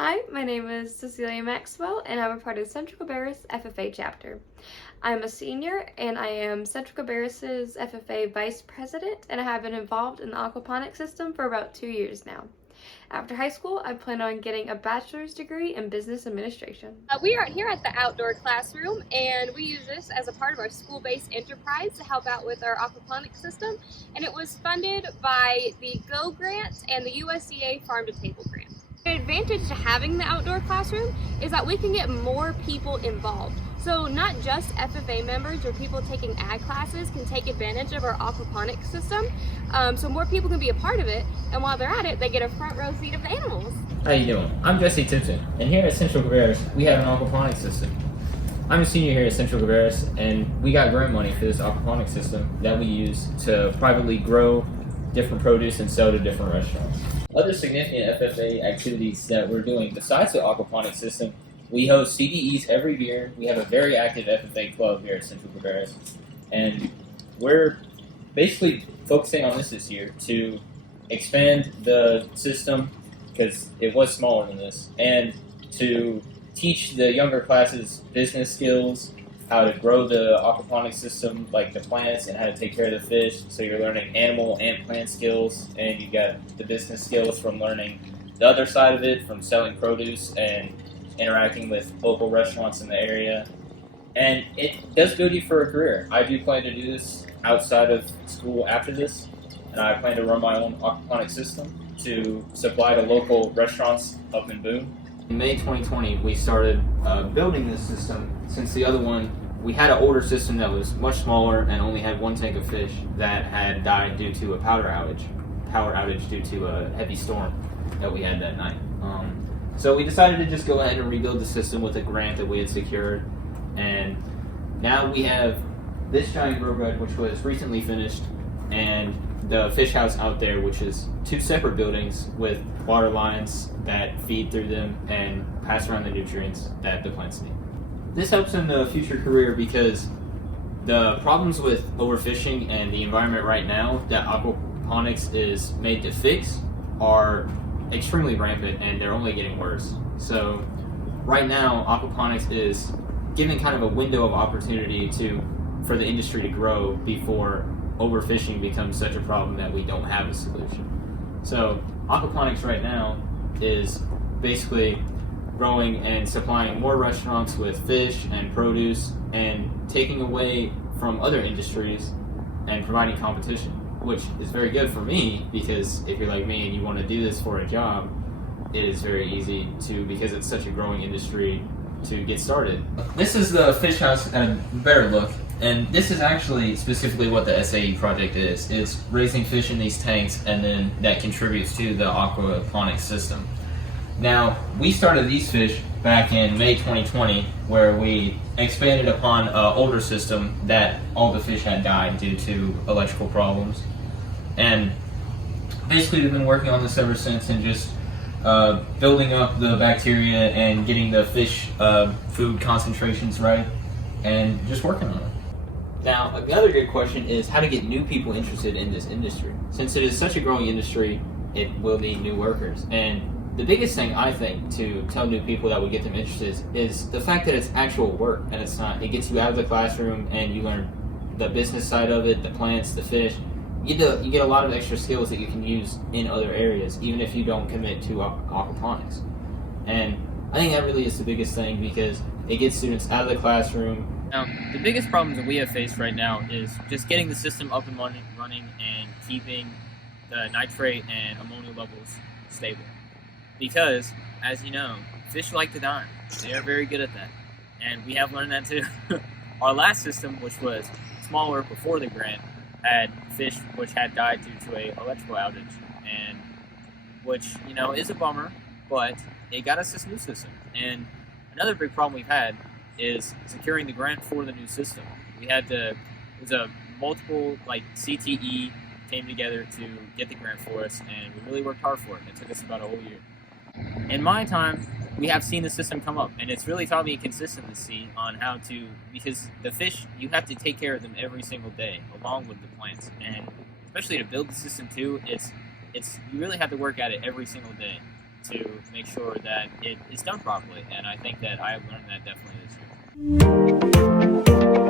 Hi, my name is Cecilia Maxwell, and I'm a part of the Central Cabarrus FFA chapter. I'm a senior, and I am Central Cabarrus's FFA vice president, and I have been involved in the aquaponics system for about 2 years now. After high school, I plan on getting a bachelor's degree in business administration. We are here at the outdoor classroom, and we use this as a part of our school-based enterprise to help out with our aquaponics system, and it was funded by the GO grant and the USDA Farm to Table grant. The advantage to having the outdoor classroom is that we can get more people involved. So not just FFA members or people taking ag classes can take advantage of our aquaponics system. So more people can be a part of it, and while they're at it, they get a front row seat of the animals. How you doing? I'm Jesse Tipton, and here at Central Cabarrus, we have an aquaponics system. I'm a senior here at Central Cabarrus, and we got grant money for this aquaponics system that we use to privately grow different produce and sell to different restaurants. Other significant FFA activities that we're doing besides the aquaponics system, we host CDEs every year. We have a very active FFA club here at Central Cabarrus, and we're basically focusing on this year to expand the system because it was smaller than this, and to teach the younger classes business skills, how to grow the aquaponics system, like the plants, and how to take care of the fish. So you're learning animal and plant skills, and you got the business skills from learning the other side of it, from selling produce and interacting with local restaurants in the area. And it does good you for a career. I do plan to do this outside of school after this, and I plan to run my own aquaponics system to supply to local restaurants up in Boone. In May 2020, we started building this system. Since the other one, we had an older system that was much smaller and only had one tank of fish that had died due to a power outage due to a heavy storm that we had that night. So we decided to just go ahead and rebuild the system with a grant that we had secured, and now we have this giant grow bed, which was recently finished, and the fish house out there, which is 2 separate buildings with water lines that feed through them and pass around the nutrients that the plants need. This helps in the future career because the problems with overfishing and the environment right now that aquaponics is made to fix are extremely rampant, and they're only getting worse. So right now, aquaponics is giving kind of a window of opportunity for the industry to grow before overfishing becomes such a problem that we don't have a solution. So aquaponics right now is basically growing and supplying more restaurants with fish and produce and taking away from other industries and providing competition, which is very good for me because if you're like me and you want to do this for a job, it is very easy to, because it's such a growing industry, to get started. This is the fish house at a better look, and this is actually specifically what the SAE project is. It's raising fish in these tanks, and then that contributes to the aquaponics system. Now, we started these fish back in May 2020, where we expanded upon an older system that all the fish had died due to electrical problems. And basically we've been working on this ever since, and just building up the bacteria and getting the fish food concentrations right, and just working on it. Now, another good question is how to get new people interested in this industry. Since it is such a growing industry, it will need new workers. And the biggest thing I think to tell new people that would get them interested is the fact that it's actual work, and it gets you out of the classroom and you learn the business side of it, the plants, the fish. You get a lot of extra skills that you can use in other areas, even if you don't commit to aquaponics. And I think that really is the biggest thing because it gets students out of the classroom. Now, the biggest problems that we have faced right now is just getting the system up and running and keeping the nitrate and ammonia levels stable. Because, as you know, fish like to die. They are very good at that. And we have learned that too. Our last system, which was smaller before the grant, had fish which had died due to a electrical outage, and which, is a bummer, but it got us this new system. And another big problem we've had is securing the grant for the new system. It was a multiple, like CTE came together to get the grant for us, and we really worked hard for it. It took us about a whole year. In my time, we have seen the system come up, and it's really taught me consistency on how to, because the fish, you have to take care of them every single day, along with the plants. And especially to build the system too, you really have to work at it every single day to make sure that it is done properly. And I think that I have learned that definitely this year.